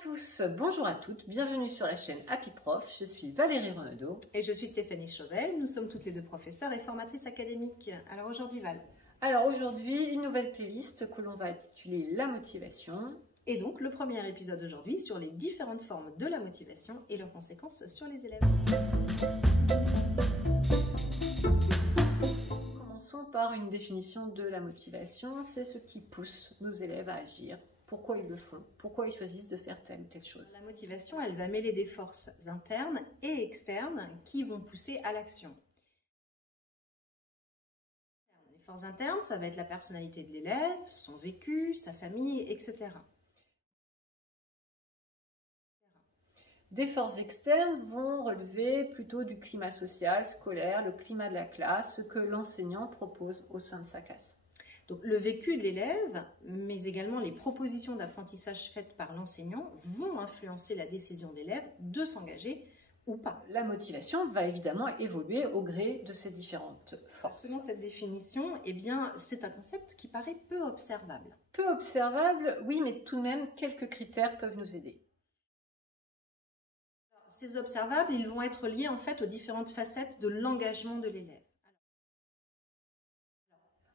tous, bonjour à toutes, bienvenue sur la chaîne Happy Prof. Je suis Valérie Renaudot. Et je suis Stéphanie Chauvel. Nous sommes toutes les deux professeurs et formatrices académiques. Alors aujourd'hui, Val. Alors aujourd'hui, une nouvelle playlist que l'on va intituler La motivation. Et donc le premier épisode aujourd'hui sur les différentes formes de la motivation et leurs conséquences sur les élèves. Commençons par une définition de la motivation. C'est ce qui pousse nos élèves à agir. Pourquoi ils le font, pourquoi ils choisissent de faire telle ou telle chose. La motivation, elle va mêler des forces internes et externes qui vont pousser à l'action. Les forces internes, ça va être la personnalité de l'élève, son vécu, sa famille, etc. Des forces externes vont relever plutôt du climat social, scolaire, le climat de la classe, ce que l'enseignant propose au sein de sa classe. Donc, le vécu de l'élève, mais également les propositions d'apprentissage faites par l'enseignant vont influencer la décision de l'élève de s'engager ou pas. La motivation va évidemment évoluer au gré de ces différentes forces. Selon cette définition, eh bien, c'est un concept qui paraît peu observable. Peu observable, oui, mais tout de même, quelques critères peuvent nous aider. Ces observables, ils vont être liés en fait aux différentes facettes de l'engagement de l'élève.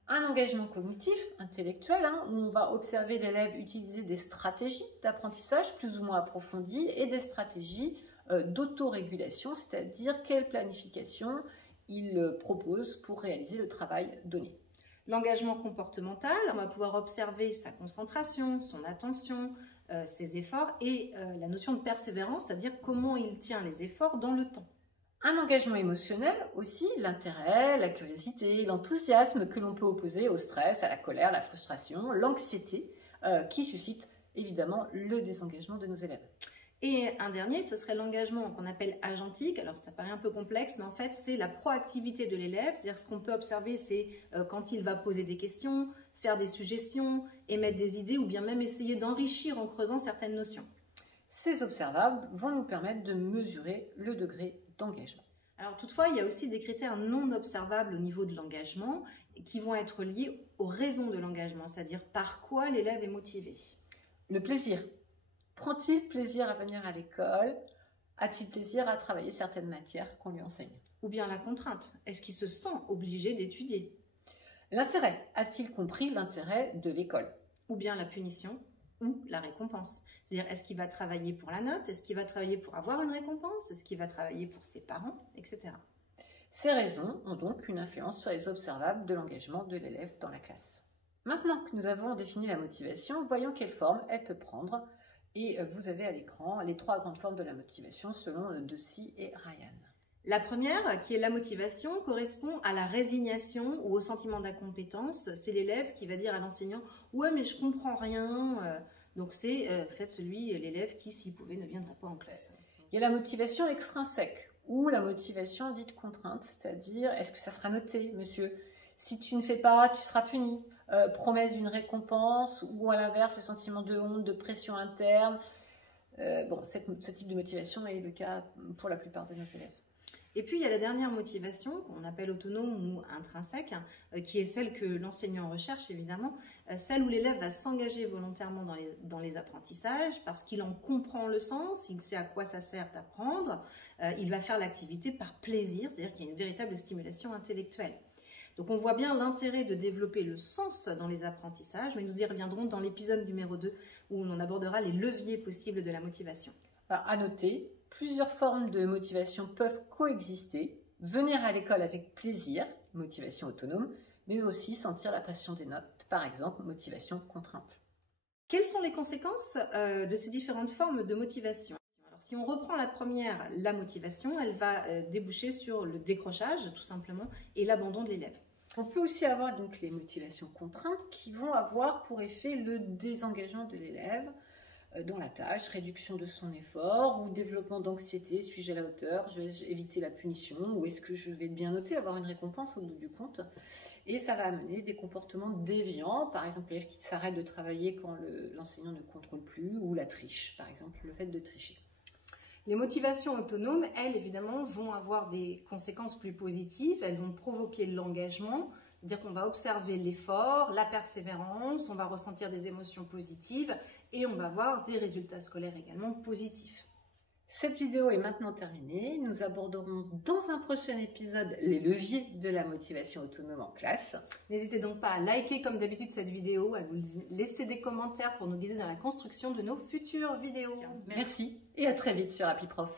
Un engagement cognitif, intellectuel, où on va observer l'élève utiliser des stratégies d'apprentissage plus ou moins approfondies et des stratégies d'autorégulation, c'est-à-dire quelle planification il propose pour réaliser le travail donné. L'engagement comportemental, on va pouvoir observer sa concentration, son attention, ses efforts et la notion de persévérance, c'est-à-dire comment il tient les efforts dans le temps. Un engagement émotionnel aussi, l'intérêt, la curiosité, l'enthousiasme que l'on peut opposer au stress, à la colère, la frustration, l'anxiété, qui suscite évidemment le désengagement de nos élèves. Et un dernier, ce serait l'engagement qu'on appelle agentique. Alors ça paraît un peu complexe, mais en fait c'est la proactivité de l'élève, c'est-à-dire ce qu'on peut observer, c'est quand il va poser des questions, faire des suggestions, émettre des idées ou bien même essayer d'enrichir en creusant certaines notions. Ces observables vont nous permettre de mesurer le degré d'engagement. Alors toutefois, il y a aussi des critères non observables au niveau de l'engagement qui vont être liés aux raisons de l'engagement, c'est-à-dire par quoi l'élève est motivé. Le plaisir. Prend-il plaisir à venir à l'école? A-t-il plaisir à travailler certaines matières qu'on lui enseigne? Ou bien la contrainte. Est-ce qu'il se sent obligé d'étudier? L'intérêt. A-t-il compris l'intérêt de l'école? Ou bien la punition ou la récompense. C'est-à-dire, est-ce qu'il va travailler pour la note? Est-ce qu'il va travailler pour avoir une récompense? Est-ce qu'il va travailler pour ses parents? Etc. Ces raisons ont donc une influence sur les observables de l'engagement de l'élève dans la classe. Maintenant que nous avons défini la motivation, voyons quelle forme elle peut prendre. Et vous avez à l'écran les trois grandes formes de la motivation selon Deci et Ryan. La première, qui est la motivation, correspond à la résignation ou au sentiment d'incompétence. C'est l'élève qui va dire à l'enseignant « Ouais, mais je comprends rien ». Donc c'est l'élève qui, s'il pouvait, ne viendrait pas en classe. Il y a la motivation extrinsèque ou la motivation dite contrainte, c'est-à-dire « Est-ce que ça sera noté, monsieur ? Si tu ne fais pas, tu seras puni. Promesse d'une récompense ou à l'inverse, le sentiment de honte, de pression interne. » Ce type de motivation est le cas pour la plupart de nos élèves. Et puis, il y a la dernière motivation, qu'on appelle autonome ou intrinsèque, qui est celle que l'enseignant recherche, évidemment, celle où l'élève va s'engager volontairement dans les apprentissages parce qu'il en comprend le sens, il sait à quoi ça sert d'apprendre, il va faire l'activité par plaisir, c'est-à-dire qu'il y a une véritable stimulation intellectuelle. Donc, on voit bien l'intérêt de développer le sens dans les apprentissages, mais nous y reviendrons dans l'épisode numéro 2 où on abordera les leviers possibles de la motivation. À noter, plusieurs formes de motivation peuvent coexister. Venir à l'école avec plaisir, motivation autonome, mais aussi sentir la pression des notes, par exemple, motivation contrainte. Quelles sont les conséquences de ces différentes formes de motivation? Alors, si on reprend la première, la motivation, elle va déboucher sur le décrochage, tout simplement, et l'abandon de l'élève. On peut aussi avoir donc les motivations contraintes qui vont avoir pour effet le désengagement de l'élève dans la tâche, réduction de son effort ou développement d'anxiété, suis-je à la hauteur, je vais éviter la punition ou est-ce que je vais bien noter, avoir une récompense au bout du compte. Et ça va amener des comportements déviants, par exemple l'élève qui s'arrête de travailler quand l'enseignant ne contrôle plus ou la triche, par exemple le fait de tricher. Les motivations autonomes, elles, évidemment, vont avoir des conséquences plus positives. Elles vont provoquer l'engagement, C'est-à-dire qu'on va observer l'effort, la persévérance, on va ressentir des émotions positives et on va voir des résultats scolaires également positifs. Cette vidéo est maintenant terminée. Nous aborderons dans un prochain épisode les leviers de la motivation autonome en classe. N'hésitez donc pas à liker comme d'habitude cette vidéo, à nous laisser des commentaires pour nous guider dans la construction de nos futures vidéos. Merci et à très vite sur Happy Prof.